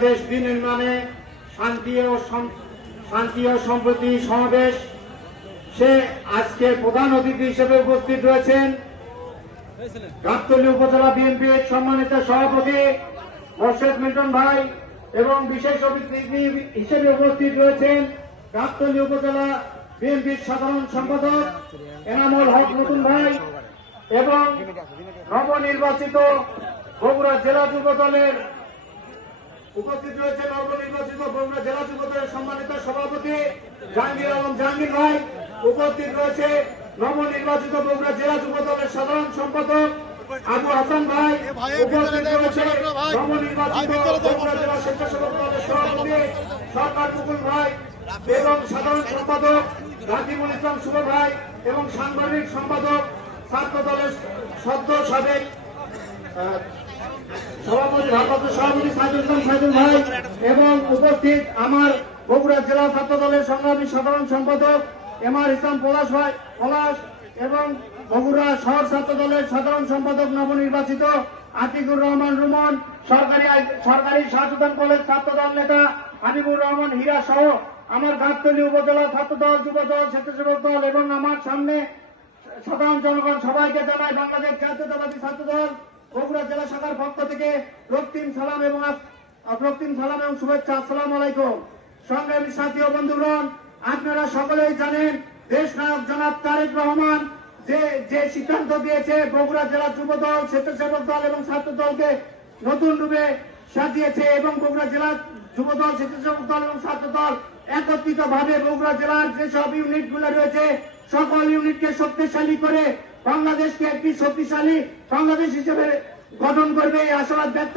দেশ বিনির্মাণে শান্তি ও শান্তি ও সম্প্রতি সমাবেশ। সে আজকে প্রধান অতিথি হিসেবে উপস্থিত রয়েছেন গাবতলী উপজেলা বিএনপির সম্মানিত সভাপতি মোর্শেদ মিল্টন ভাই এবং বিশেষ অতিথি হিসেবে উপস্থিত রয়েছেন গাবতলী উপজেলা বিএনপির সাধারণ সম্পাদক এনামুল হক নতুন ভাই এবং নবনির্বাচিত বগুড়া জেলা যুব দলের উপস্থিত রয়েছে নবনির্বাচিত বগুড়া জেলা যুব দলের সম্মানিত সভাপতি জাহাঙ্গীর আলম। জাহাঙ্গীর ভাই উপস্থিত রয়েছে নবনির্বাচিত বগুড়া জেলা যুব দলের সাধারণ সম্পাদক আবু হাসান ভাই উপস্থিত রয়েছে নবনির্বাচিত বগুড়া জেলা স্বেচ্ছাসেবক দলের সভাপতি সরকার মুকুল ভাই এবং সাধারণ সম্পাদক রাকিবুল ইসলাম শুভ ভাই এবং সাংবাদিক সম্পাদক ছাত্র দলের সদ্য সাবেক এবং উপস্থিত আমার বগুড়া জেলা ছাত্র দলের সংগ্রামী সাধারণ সম্পাদক এম আর ইসলাম পলাশ ভাই, পলাশ এবং বগুড়া শহর ছাত্র দলের সাধারণ সম্পাদক নবনির্বাচিত আতিকুর রহমান রুমন, সরকারি সরকারি শাহসুদান কলেজ ছাত্র দল নেতা হাবিবুর রহমান হীরা সহ আমার গাবতলী উপজেলা ছাত্র দল যুব দল স্বেচ্ছাসেবক দল এবং আমার সামনে সাধারণ জনগণ সবাইকে জানাই বাংলাদেশ জাতীয়তাবাদী ছাত্র দল বগুড়া জেলা শাখার পক্ষ থেকে রক্তিম সালাম এবং রক্তিম সালাম এবং শুভেচ্ছা। আসসালাম আলাইকুম। সংগ্রামী সাথী ও বন্ধুগণ, আপনারা সকলেই জানেন, দেশ নায়ক জনাব তারেক রহমান যে যে সিদ্ধান্ত দিয়েছে বগুড়া জেলা যুব দল স্বেচ্ছাসেবক দল এবং ছাত্র দলকে নতুন রূপে সাজিয়েছে এবং বগুড়া জেলা যুব দল স্বেচ্ছাসেবক দল এবং ছাত্র দল একত্রিত ভাবে বগুড়া জেলার যেসব ইউনিটগুলো রয়েছে, সকল ইউনিটকে শক্তিশালী করে বাংলাদেশকে একটি শক্তিশালী বাংলাদেশ হিসেবে গঠন করবে এই আশাবাদ ব্যক্ত